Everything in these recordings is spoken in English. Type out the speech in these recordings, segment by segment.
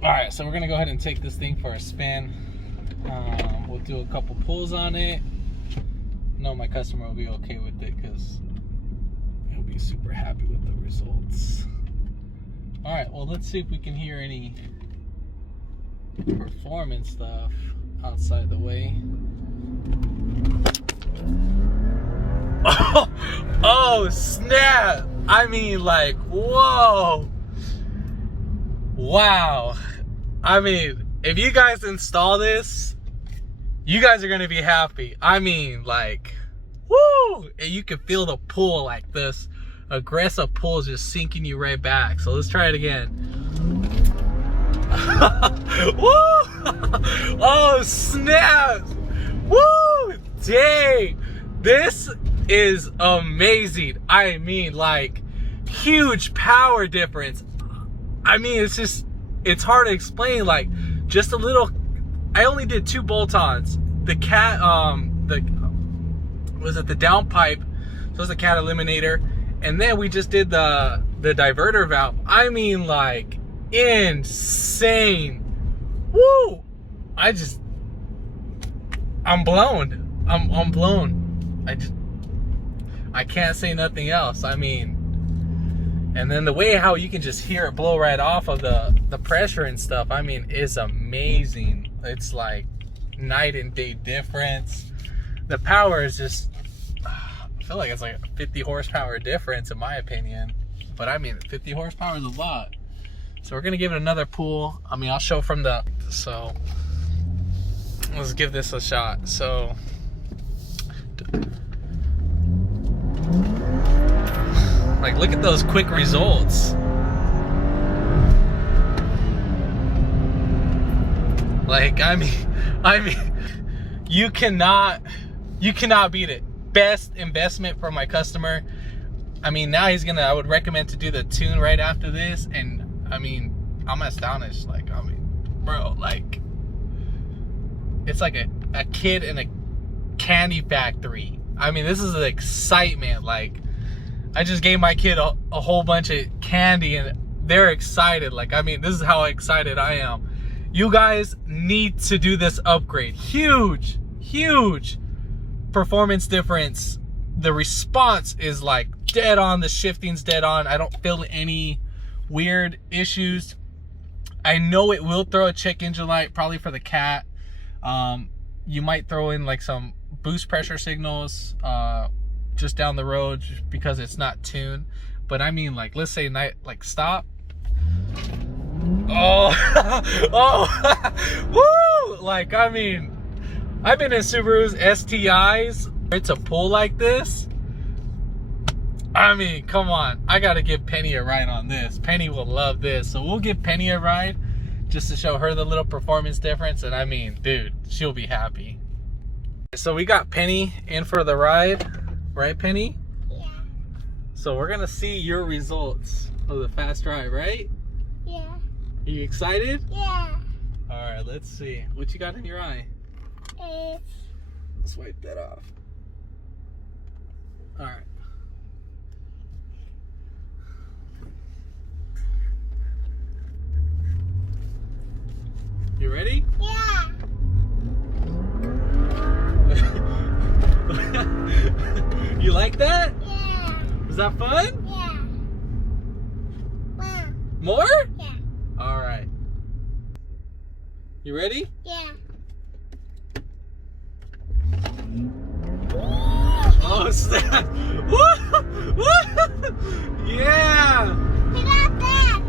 All right, so we're gonna go ahead and take this thing for a spin. We'll do a couple pulls on it. No, my customer will be okay with it because he'll be super happy with the results. All right, well, let's see if we can hear any performance stuff outside the way. Oh snap! I mean, like, whoa! Wow! I mean, if you guys install this, you guys are gonna be happy. I mean, like, woo! And you can feel the pull, like this aggressive pull is just sinking you right back. So let's try it again. Woo! Oh snap! Woo! Dang! This is amazing. I mean, like, huge power difference. I mean, it's hard to explain. Like, just a little. I only did 2 bolt-ons. The cat, the downpipe? So it's the cat eliminator, and then we just did the diverter valve. I mean, like, insane. Woo! I'm blown. I'm blown. I can't say nothing else. I mean, and then the way how you can just hear it blow right off of the pressure and stuff, I mean, is amazing. It's like night and day difference. The power is just, I feel like it's like a 50 horsepower difference in my opinion. But I mean, 50 horsepower is a lot. So we're gonna give it another pull. I mean, I'll show from so let's give this a shot. So like, look at those quick results. Like, I mean, you cannot beat it. Best investment for my customer. I mean, now I would recommend to do the tune right after this. And I mean, I'm astonished. Like, I mean, bro, like, it's like a kid in a candy factory. I mean, this is the excitement. Like, I just gave my kid a whole bunch of candy and they're excited. Like, I mean, this is how excited I am. You guys need to do this upgrade. Huge performance difference. The response is like dead on. The shifting's dead on. I don't feel any weird issues. I know it will throw a check engine light probably for the cat. You might throw in like some boost pressure signals just down the road just because it's not tuned. But I mean, like, let's say like stop. Oh, oh, woo! Like, I mean, I've been in Subaru's STIs. It's a pull like this. I mean, come on. I gotta give Penny a ride on this. Penny will love this. So we'll give Penny a ride just to show her the little performance difference. And I mean, dude, she'll be happy. So we got Penny in for the ride. Right, Penny? Yeah. So we're gonna see your results of the fast ride, right? Yeah. Are you excited? Yeah. All right, let's see. What you got in your eye? It's... Swipe that off. All right. You ready? Yeah. You like that? Yeah. Was that fun? Yeah. Wow. More? Yeah. All right. You ready? Yeah. Oh, snap. Yeah. We got that.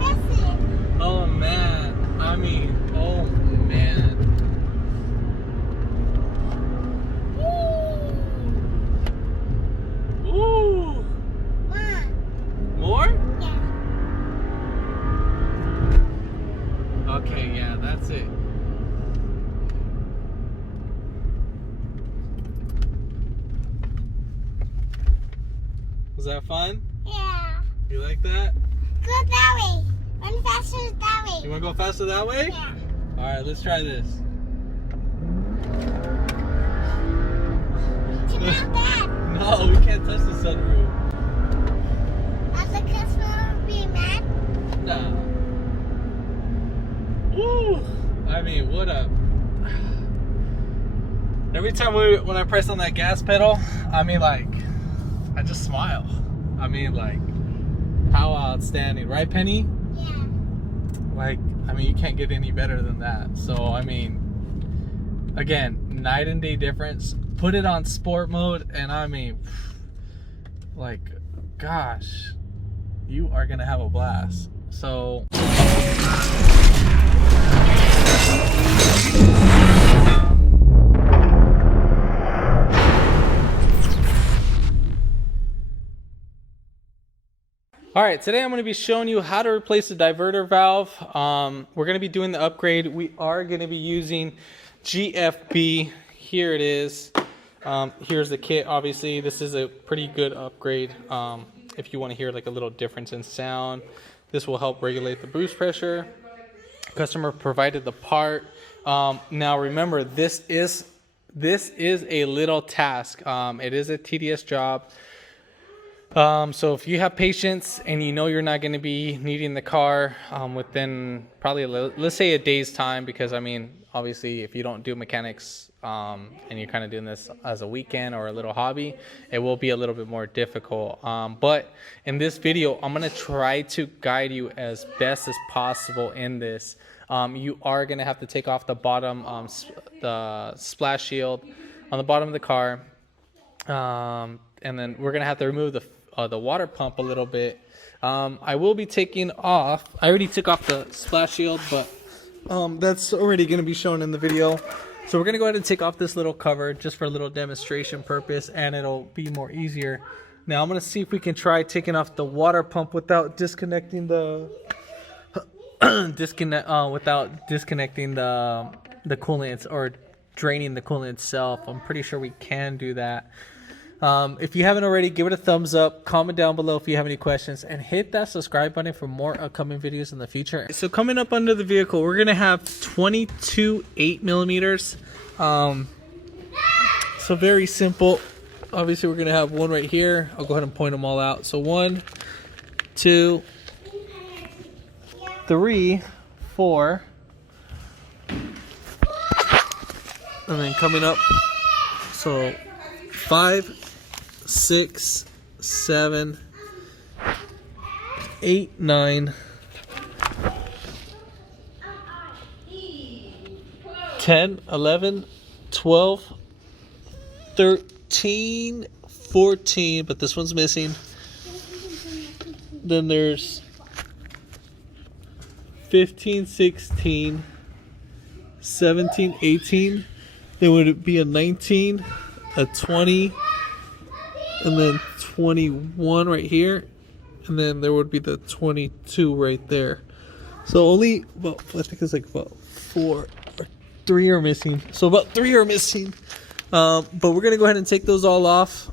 That's it. Oh, man. I mean, oh, man. Ooh. More? Yeah. Okay, yeah, that's it. Was that fun? Yeah. You like that? Go that way. Run faster that way. You want to go faster that way? Yeah. All right, let's try this. It's not bad. No, we can't touch the sunroof. Does the customer be mad? No. Woo! I mean, what a... Every time when I press on that gas pedal, I mean, like, I just smile. I mean, like, how outstanding, right, Penny? Yeah. Like, I mean, you can't get any better than that. So, I mean, again, night and day difference. Put it on sport mode, and I mean, like, gosh, you are gonna have a blast. So all right, today I'm going to be showing you how to replace the diverter valve. We're going to be doing the upgrade. We are going to be using GFB. Here it is. Here's the kit. Obviously, this is a pretty good upgrade. If you want to hear like a little difference in sound, this will help regulate the boost pressure. Customer provided the part. Now remember, this is a little task. It is a tedious job. So if you have patience and you know you're not going to be needing the car within probably let's say a day's time, because I mean, obviously if you don't do mechanics and you're kind of doing this as a weekend or a little hobby, it will be a little bit more difficult. But in this video, I'm going to try to guide you as best as possible in this. You are going to have to take off the bottom, the splash shield on the bottom of the car. And then we're going to have to remove the water pump a little bit. I will be taking off, I already took off the splash shield, but that's already going to be shown in the video. So we're going to go ahead and take off this little cover just for a little demonstration purpose, and it'll be more easier. Now I'm going to see if we can try taking off the water pump without disconnecting the disconnecting the coolant or draining the coolant itself. I'm pretty sure we can do that. If you haven't already, give it a thumbs up, comment down below if you have any questions, and hit that subscribe button for more upcoming videos in the future. So coming up under the vehicle, we're gonna have 22 8mm. So very simple. Obviously we're gonna have one right here. I'll go ahead and point them all out. So 1, 2, 3, 4, and then coming up, so 5, 6, 7, 8, 9, 10, 11, 12, 13, 14, but this one's missing. Then there's 15, 16, 17, 18. Then would it be a 19, a 20, and then 21 right here, and then there would be the 22 right there. So only about, I think it's like about 4 or 3 are missing. So about 3 are missing. But we're gonna go ahead and take those all off.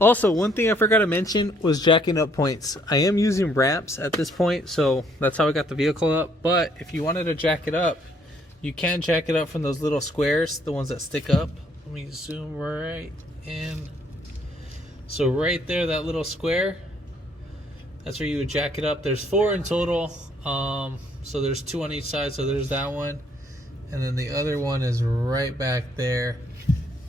Also, one thing I forgot to mention was jacking up points. I am using ramps at this point, so that's how I got the vehicle up. But if you wanted to jack it up, you can jack it up from those little squares, the ones that stick up. Let me zoom right in. So right there, that little square, that's where you would jack it up. There's 4 in total. So there's 2 on each side, so there's that one. And then the other one is right back there.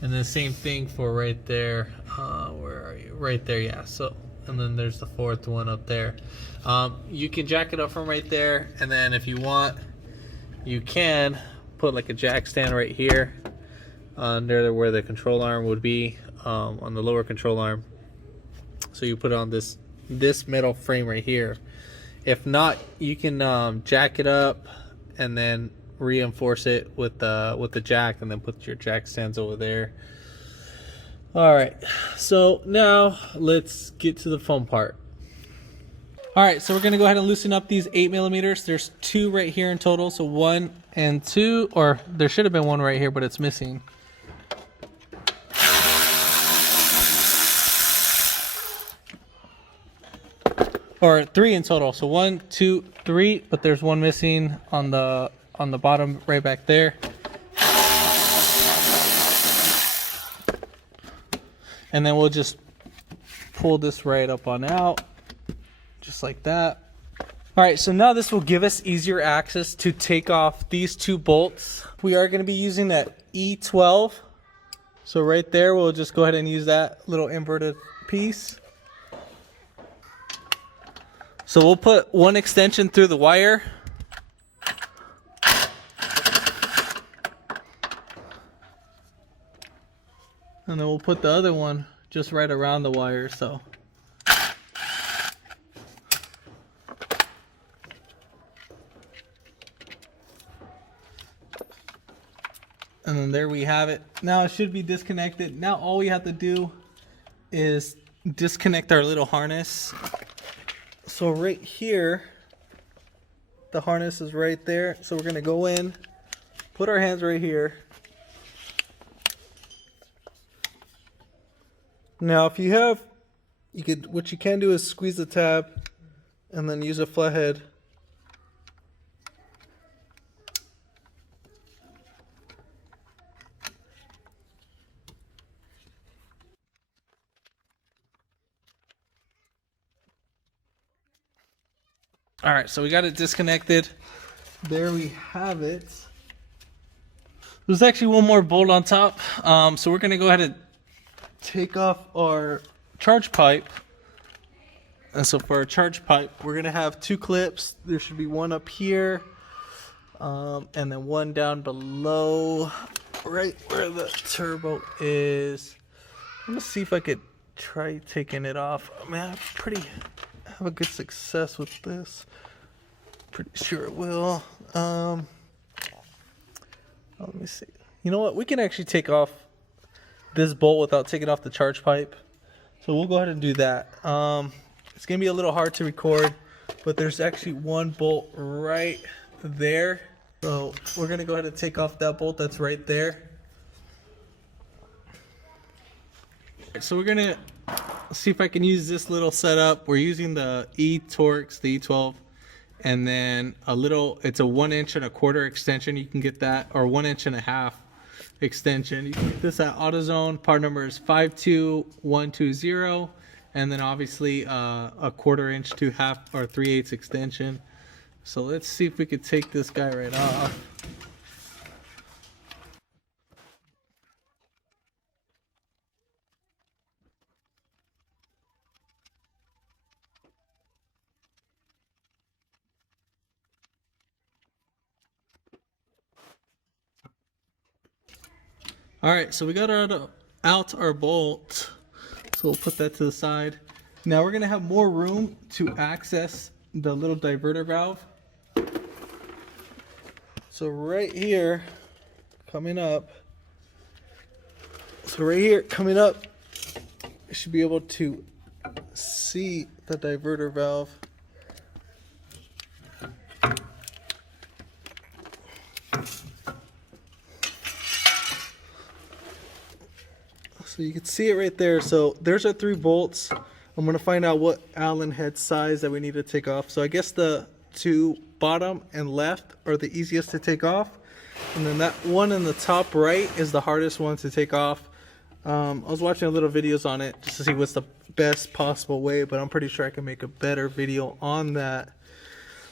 And the same thing for right there. Where are you? Right there, yeah. So, and then there's the 4th one up there. You can jack it up from right there, and then if you want, you can put like a jack stand right here under where the control arm would be, on the lower control arm. So you put it on this metal frame right here. If not, you can jack it up and then reinforce it with the jack, and then put your jack stands over there. All right, so now let's get to the fun part. All right, so we're gonna go ahead and loosen up these 8mm. There's 2 right here in total, so 1 and 2, or there should have been 1 right here, but it's missing. Or 3 in total, so 1, 2, 3, but there's 1 missing on the bottom right back there. And then we'll just pull this right up on out, just like that. All right, so now this will give us easier access to take off these 2 bolts. We are going to be using that E12. So right there, we'll just go ahead and use that little inverted piece. So we'll put 1 extension through the wire. And then we'll put the other one just right around the wire, so. And then there we have it. Now it should be disconnected. Now all we have to do is disconnect our little harness. So right here, the harness is right there. So we're gonna go in, put our hands right here. Now if you have, what you can do is squeeze the tab and then use a flathead. All right, so we got it disconnected. There we have it. There's actually 1 more bolt on top. So we're gonna go ahead and take off our charge pipe. And so for our charge pipe, we're gonna have 2 clips. There should be 1 up here, and then 1 down below, right where the turbo is. I'm gonna see if I could try taking it off. I mean, I have a good success with this. Pretty sure it will. Let me see. You know what? We can actually take off this bolt without taking off the charge pipe. So we'll go ahead and do that. It's gonna be a little hard to record, but there's actually 1 bolt right there. So we're gonna go ahead and take off that bolt that's right there. So we're gonna see if I can use this little setup. We're using the E-Torx, the E12, and then it's a 1.25 inch extension. You can get that, or 1.5 inch extension. You can get this at AutoZone. Part number is 52120, and then obviously a 1/4 inch to 1/2 or 3/8 extension. So let's see if we could take this guy right off. All right, so we got out our bolt. So we'll put that to the side. Now we're gonna have more room to access the little diverter valve. So right here, coming up, you should be able to see the diverter valve. So you can see it right there. So there's our 3 bolts. I'm gonna find out what Allen head size that we need to take off. So I guess the 2 bottom and left are the easiest to take off. And then that one in the top right is the hardest one to take off. I was watching a little videos on it just to see what's the best possible way, but I'm pretty sure I can make a better video on that.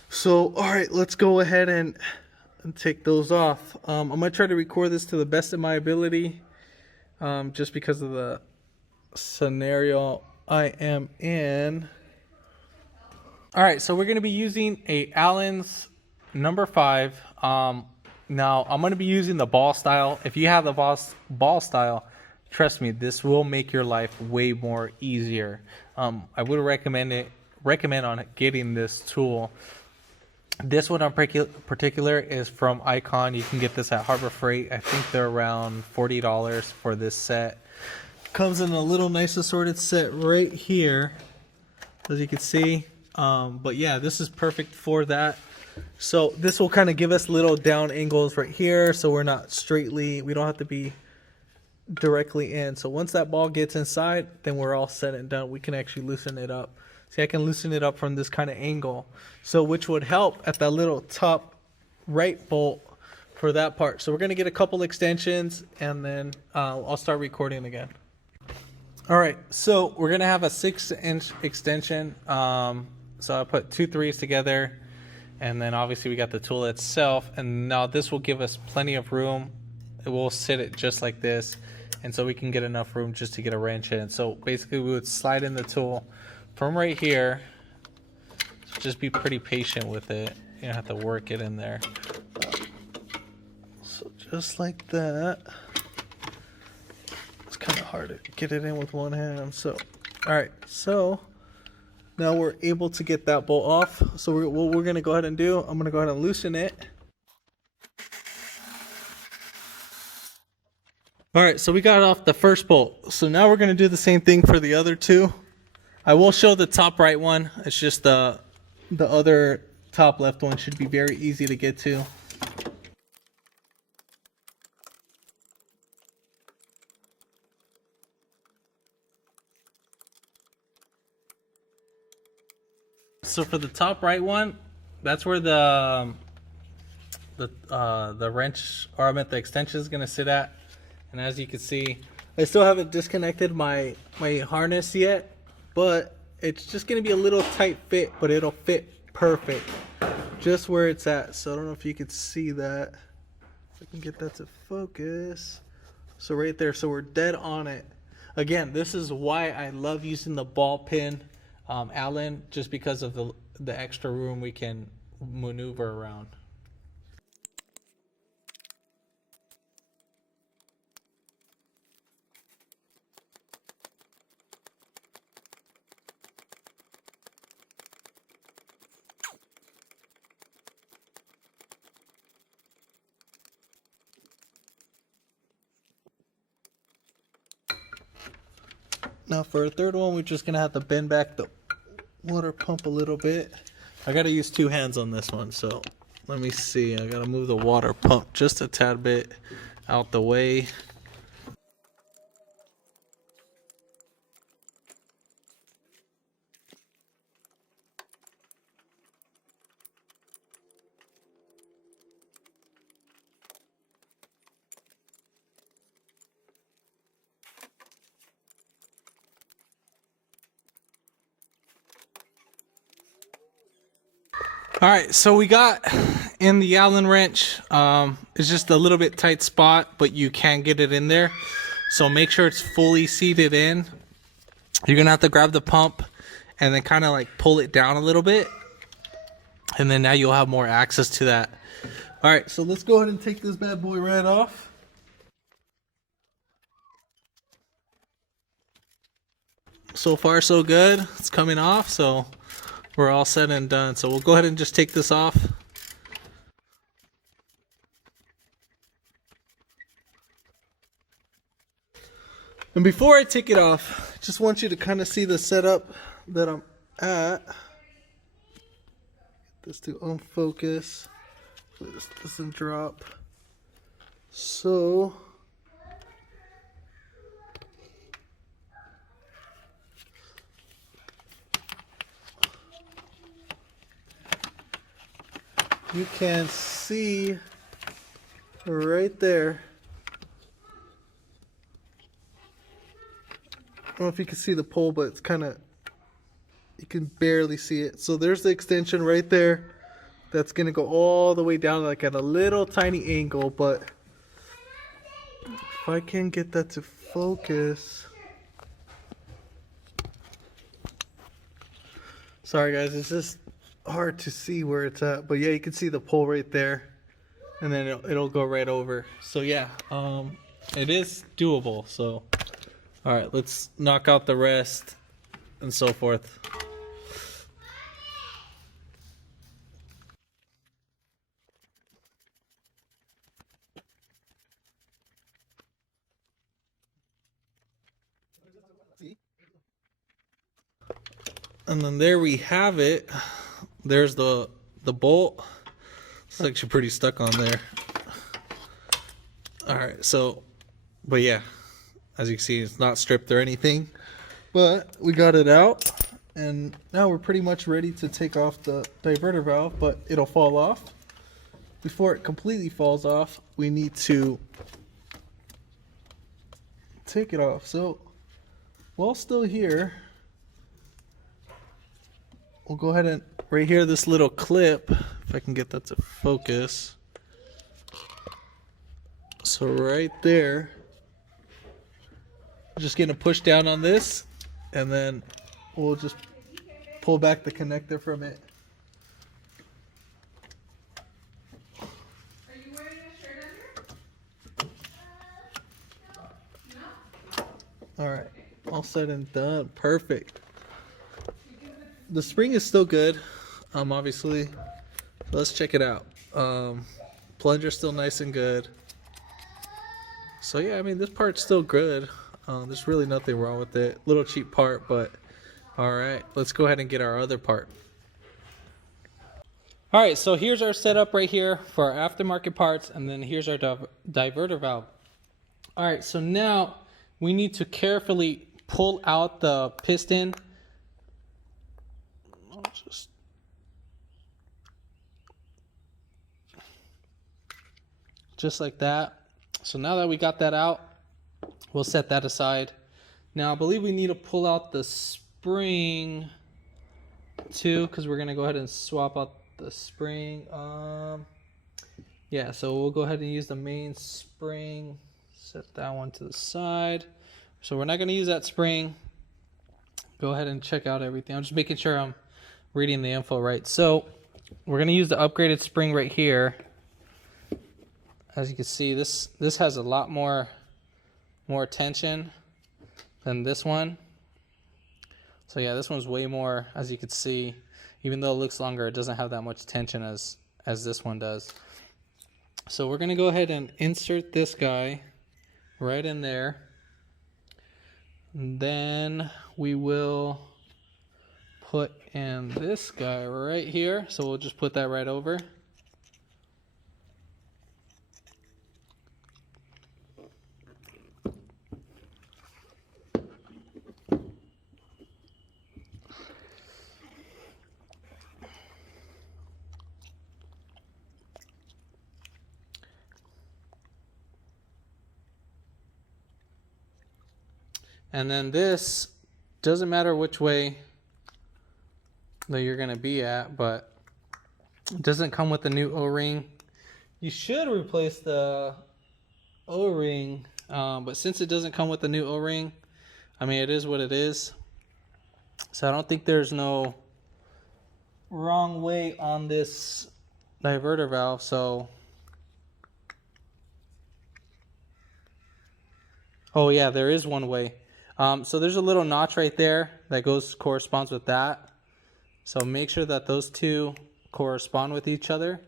So, all right, let's go ahead and take those off. I'm gonna try to record this to the best of my ability. Just because of the scenario I am in. All right, so we're going to be using a Allen's number 5. Now I'm going to be using the ball style. If you have the ball style, trust me, this will make your life way more easier. I would recommend on getting this tool. This one in particular is from Icon. You can get this at Harbor Freight. I think they're around $40 for this set. Comes in a little nice assorted set right here. As you can see, But yeah, this is perfect for that. So this will kind of give us little down angles right here, so we're not straightly, we don't have to be directly in. So once that ball gets inside, then we're all set and done. We can actually loosen it up. See, I can loosen it up from this kind of angle, so which would help at that little top right bolt for that part. So we're going to get a couple extensions, and then I'll start recording again. All right, so we're going to have a 6-inch extension. So I put 2 3s together, and then obviously we got the tool itself, and now this will give us plenty of room. It will sit it just like this, and so we can get enough room just to get a wrench in. So basically we would slide in the tool from right here. So just be pretty patient with it. You don't have to work it in there. So just like that. It's kind of hard to get it in with one hand. So, all right, so now we're able to get that bolt off. So what we're gonna go ahead and do, I'm gonna go ahead and loosen it. All right, so we got off the first bolt. So now we're gonna do the same thing for the other two. I will show the top right one. It's just the other top left one should be very easy to get to. So for the top right one, that's where the wrench, or I meant the extension, is gonna sit at. And as you can see, I still haven't disconnected my harness yet, but it's just gonna be a little tight fit, but it'll fit perfect just where it's at. So I don't know if you could see that. If I can get that to focus. So right there, so we're dead on it. Again, this is why I love using the ball pin Allen, just because of the extra room we can maneuver around. Now for a third one, we're just gonna have to bend back the water pump a little bit. I gotta use 2 hands on this one, so let me see. I gotta move the water pump just a tad bit out the way. All right, so we got in the Allen wrench. It's just a little bit tight spot, but you can get it in there. So make sure it's fully seated in. You're gonna have to grab the pump and then kind of like pull it down a little bit. And then now you'll have more access to that. All right, so let's go ahead and take this bad boy right off. So far so good. It's coming off, so we're all set and done. So we'll go ahead and just take this off. And before I take it off, I just want you to kind of see the setup that I'm at. Get this to unfocus so this doesn't drop. So you can see right there. I don't know if you can see the pole, but it's kind of, you can barely see it. So there's the extension right there. That's going to go all the way down like at a little tiny angle, but if I can get that to focus. Sorry guys, it's just hard to see where it's at, but yeah, you can see the pole right there, and then it'll go right over. So yeah, it is doable. So all right, let's knock out the rest and so forth. And then there we have it. There's the bolt. It's actually pretty stuck on there. All right, so, but yeah, as you can see, it's not stripped or anything, but we got it out, and now we're pretty much ready to take off the diverter valve, but it'll fall off. Before it completely falls off, we need to take it off. So while still here, we'll go ahead and right here, this little clip, if I can get that to focus. So right there, just gonna push down on this, and then we'll just pull back the connector from it. Are you wearing a shirt under? No? All right, all said and done, perfect. The spring is still good, obviously. Let's check it out. Plunger's still nice and good. So yeah, I mean, this part's still good. There's really nothing wrong with it. Little cheap part, but all right, let's go ahead and get our other part. All right, so here's our setup right here for our aftermarket parts, and then here's our diverter valve. All right, so now we need to carefully pull out the piston. I'll just like that. So now that we got that out, we'll set that aside. Now I believe we need to pull out the spring too, because we're gonna go ahead and swap out the spring. Yeah, so we'll go ahead and use the main spring. Set that one to the side. So we're not gonna use that spring. Go ahead and check out everything. I'm just making sure I'm reading the info right. So we're gonna use the upgraded spring right here. As you can see, this has a lot more tension than this one. So yeah, this one's way more, as you can see, even though it looks longer, it doesn't have that much tension as this one does. So we're gonna go ahead and insert this guy right in there. And then we will put in this guy right here. So we'll just put that right over. And then this doesn't matter which way that you're going to be at, but it doesn't come with the new O-ring. You should replace the O-ring, but since it doesn't come with the new O-ring, I mean, it is what it is. So I don't think there's no wrong way on this diverter valve. So, oh yeah, there is one way. So there's a little notch right there that corresponds with that. So make sure that those two correspond with each other.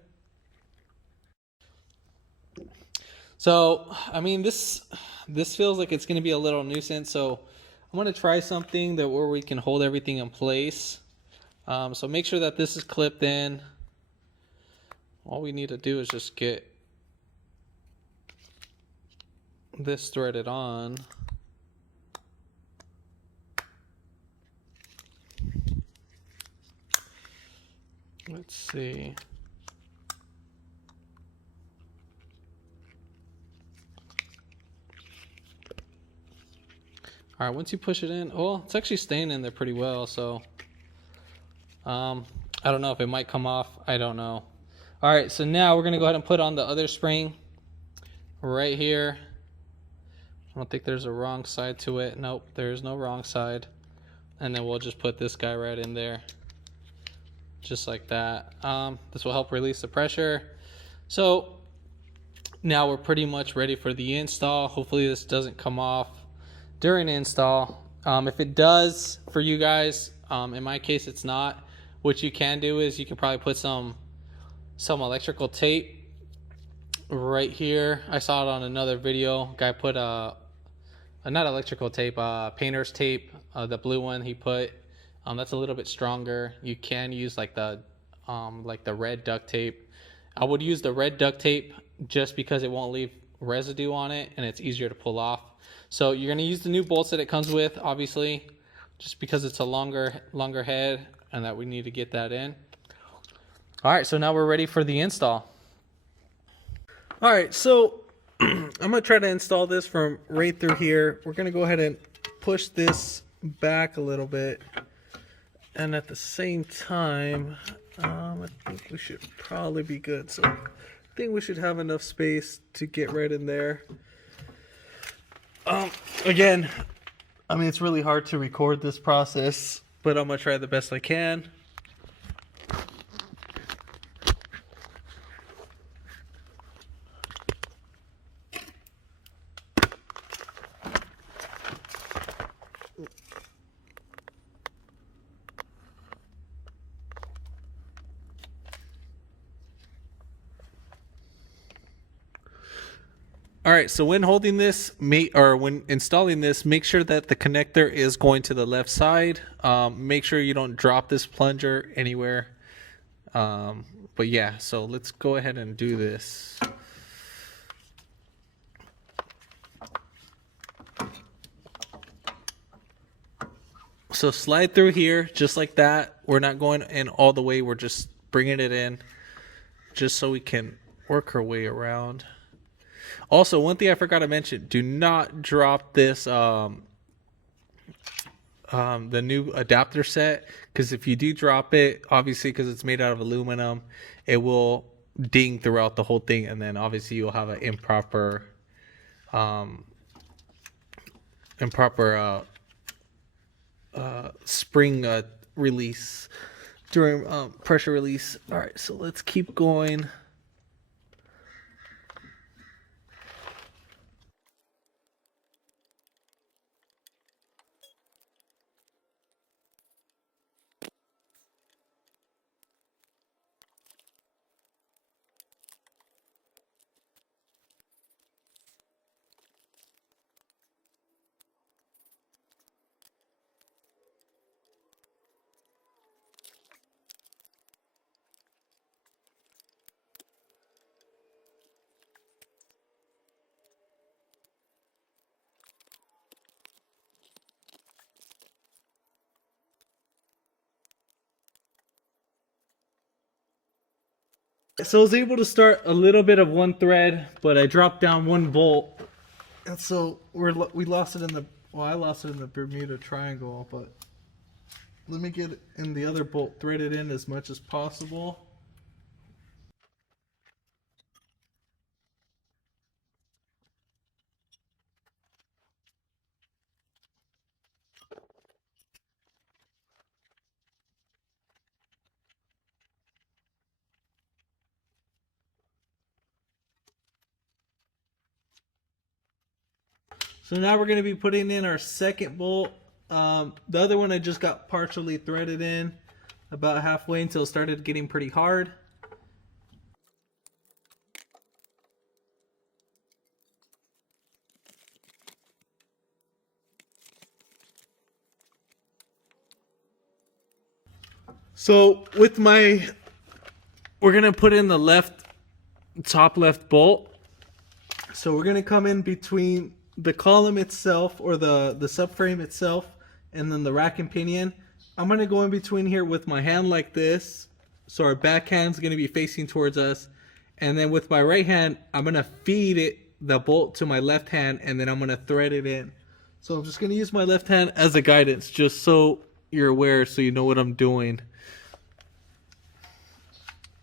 So, I mean, this feels like it's going to be a little nuisance. So I'm going to try something where we can hold everything in place. So make sure that this is clipped in. All we need to do is just get this threaded on. Let's see. All right, once you push it in, oh, it's actually staying in there pretty well. So, I don't know if it might come off. I don't know. All right, so now we're gonna go ahead and put on the other spring right here. I don't think there's a wrong side to it. Nope, there's no wrong side. And then we'll just put this guy right in there. Just like that. This will help release the pressure. So now we're pretty much ready for the install. Hopefully this doesn't come off during install. If it does for you guys, in my case it's not. What you can do is you can probably put some electrical tape right here. I saw it on another video. Guy put not electrical tape, painter's tape, the blue one he put That's a little bit stronger. You can use like the red duct tape. I would use the red duct tape just because it won't leave residue on it and it's easier to pull off. So you're going to use the new bolts that it comes with, obviously, just because it's a longer head and that we need to get that in. All right, so now we're ready for the install. All right, so I'm gonna try to install this from right through here. We're gonna go ahead and push this back a little bit, and at the same time, I think we should probably be good. So I think we should have enough space to get right in there. Again, I mean, it's really hard to record this process, but I'm gonna try the best I can. All right, so when holding this, when installing this, make sure that the connector is going to the left side. Make sure you don't drop this plunger anywhere. But yeah, so let's go ahead and do this. So slide through here just like that. We're not going in all the way. We're just bringing it in just so we can work our way around. Also, one thing I forgot to mention, do not drop this the new adapter set, because if you do drop it, obviously because it's made out of aluminum, it will ding throughout the whole thing, and then obviously you'll have an improper spring release during pressure release. All right, so let's keep going. So I was able to start a little bit of one thread, but I dropped down one bolt, and so we lost it in the, well, I lost it in the Bermuda Triangle, but let me get in the other bolt threaded in as much as possible. So now we're going to be putting in our second bolt. The other one I just got partially threaded in about halfway until it started getting pretty hard. So with we're going to put in the top left bolt. So we're going to come in between the column itself, or the subframe itself, and then the rack and pinion. I'm going to go in between here with my hand like this, so our back hand's going to be facing towards us, and then with my right hand I'm going to feed the bolt to my left hand, and then I'm going to thread it in. So I'm just going to use my left hand as a guidance, just so you're aware, so you know what I'm doing.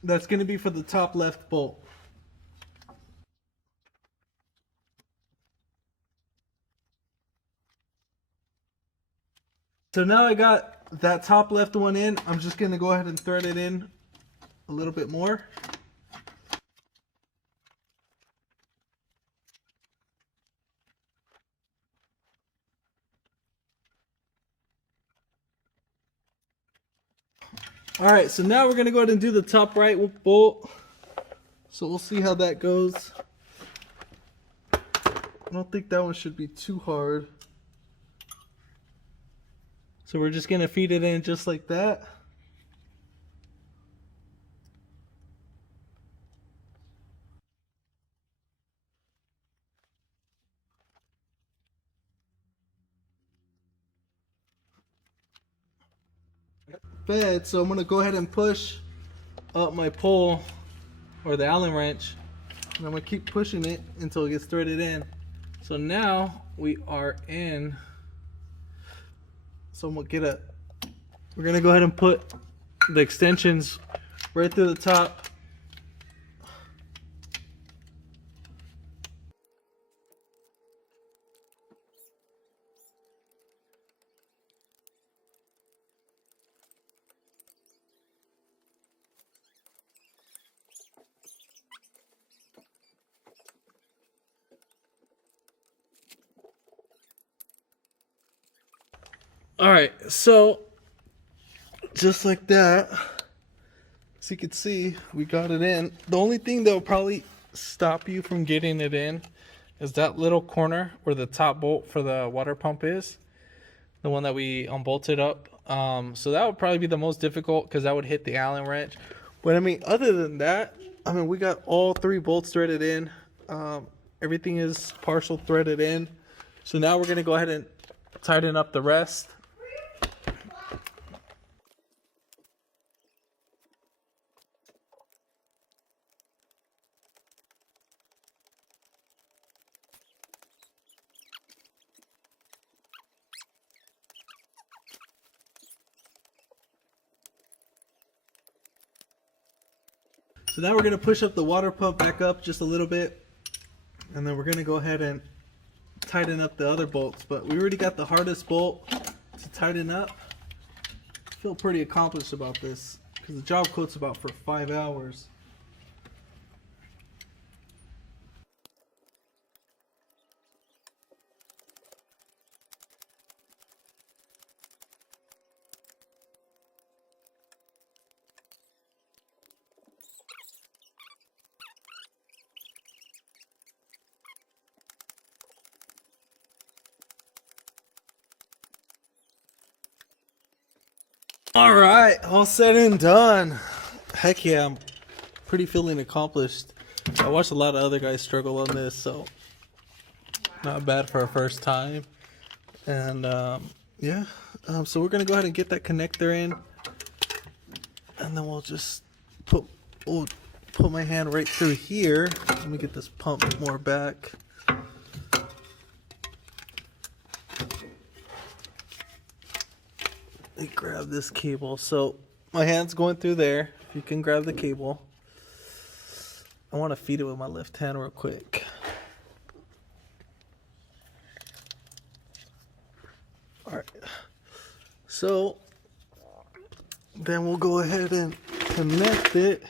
That's going to be for the top left bolt. So now I got that top left one in. I'm just going to go ahead and thread it in a little bit more. All right, so now we're going to go ahead and do the top right bolt. So we'll see how that goes. I don't think that one should be too hard. So we're just gonna feed it in just like that. Fed, so I'm gonna go ahead and push up my pole or the Allen wrench, and I'm gonna keep pushing it until it gets threaded in. So now we are in. So we're gonna go ahead and put the extensions right through the top. All right, so just like that, as you can see, we got it in. The only thing that will probably stop you from getting it in is that little corner where the top bolt for the water pump is, the one that we unbolted up. So that would probably be the most difficult because that would hit the Allen wrench. But I mean, other than that, I mean, we got all 3 bolts threaded in. Everything is partial threaded in. So now we're gonna go ahead and tighten up the rest. So now we're going to push up the water pump back up just a little bit, and then we're going to go ahead and tighten up the other bolts. But we already got the hardest bolt to tighten up. I feel pretty accomplished about this because the job coat's about for 5 hours. All right, all said and done. Heck yeah, I'm pretty feeling accomplished. I watched a lot of other guys struggle on this, so not bad for a first time. And yeah, so we're gonna go ahead and get that connector in, and then we'll just put my hand right through here. Let me get this pump more back. Grab this cable. So my hand's going through there. You can grab the cable. I want to feed it with my left hand real quick. All right. So then we'll go ahead and connect it.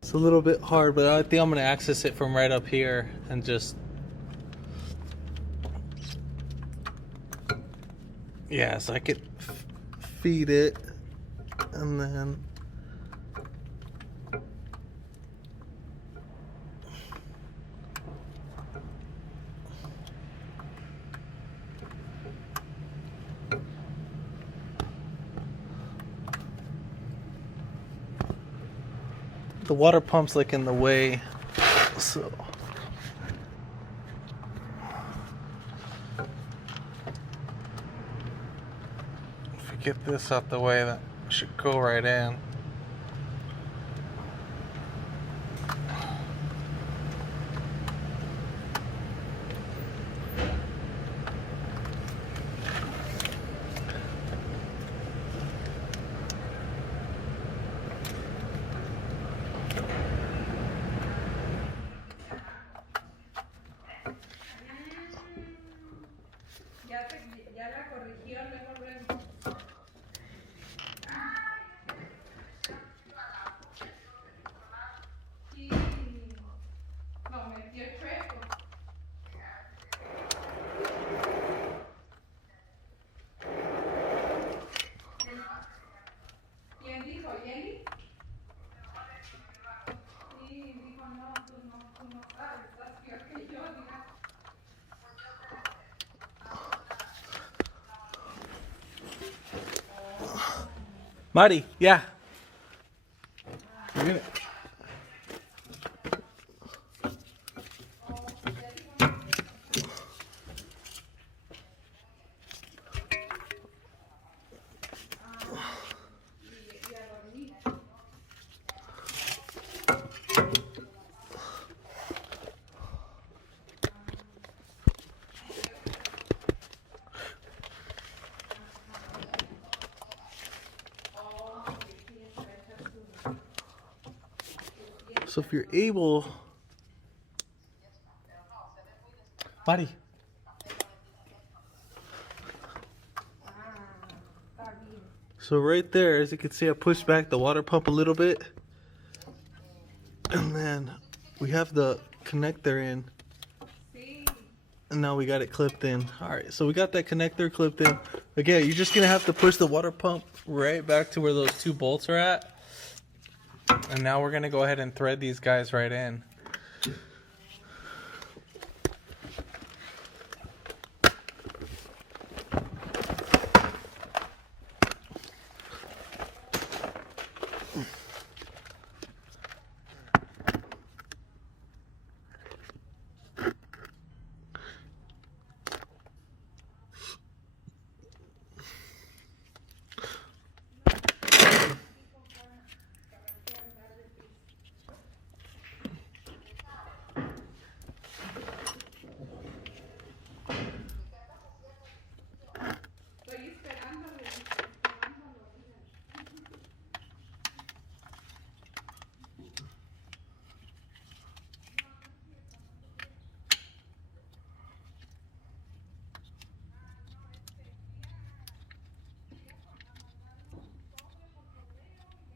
It's a little bit hard, but I think I'm gonna access it from right up here and just, yeah, so I could feed it, and then the water pump's like in the way, so if we get this out the way, that should go right in. Ya la corrigió luego. Marty, yeah. You're gonna... So if you're able, buddy. So right there, as you can see, I pushed back the water pump a little bit, and then we have the connector in, and now we got it clipped in. All right, so we got that connector clipped in. Again, you're just gonna have to push the water pump right back to where those two bolts are at. And now we're gonna go ahead and thread these guys right in.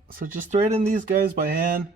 So just threading these guys by hand.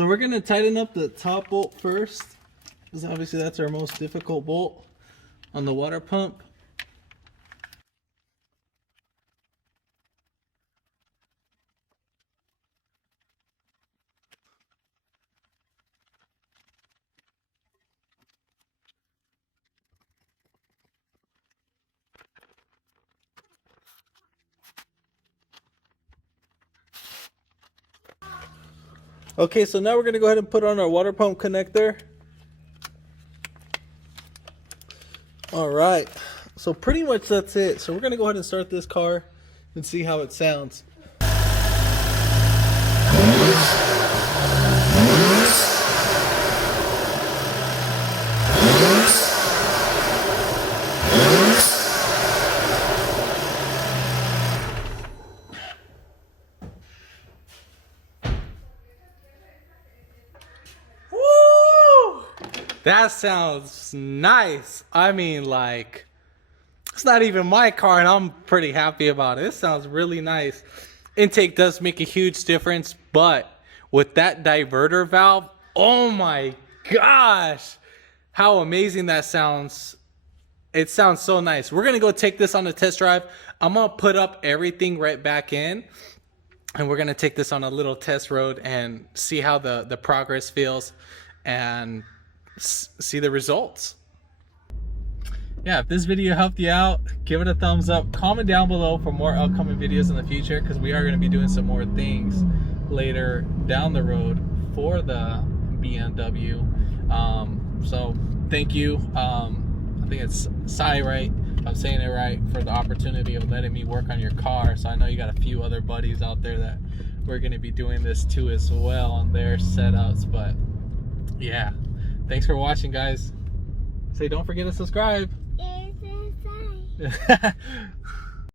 So we're gonna tighten up the top bolt first, because obviously that's our most difficult bolt on the water pump. Okay, so now we're gonna go ahead and put on our water pump connector. All right, so pretty much that's it. So we're gonna go ahead and start this car and see how it sounds. Woo! That sounds nice. I mean, like, it's not even my car and I'm pretty happy about it. It sounds really nice. Intake does make a huge difference, but with that diverter valve, oh my gosh, how amazing that sounds. It sounds so nice. We're gonna go take this on a test drive. I'm gonna put up everything right back in, and we're gonna take this on a little test road and see how the progress feels and see the results. Yeah, if this video helped you out, give it a thumbs up. Comment down below for more upcoming videos in the future, because we are going to be doing some more things later down the road for the BMW. So thank you. I think it's Sai, right? If I'm saying it right, for the opportunity of letting me work on your car. So I know you got a few other buddies out there that we're going to be doing this to as well on their setups. But yeah, thanks for watching, guys. Say, don't forget to subscribe. It's inside.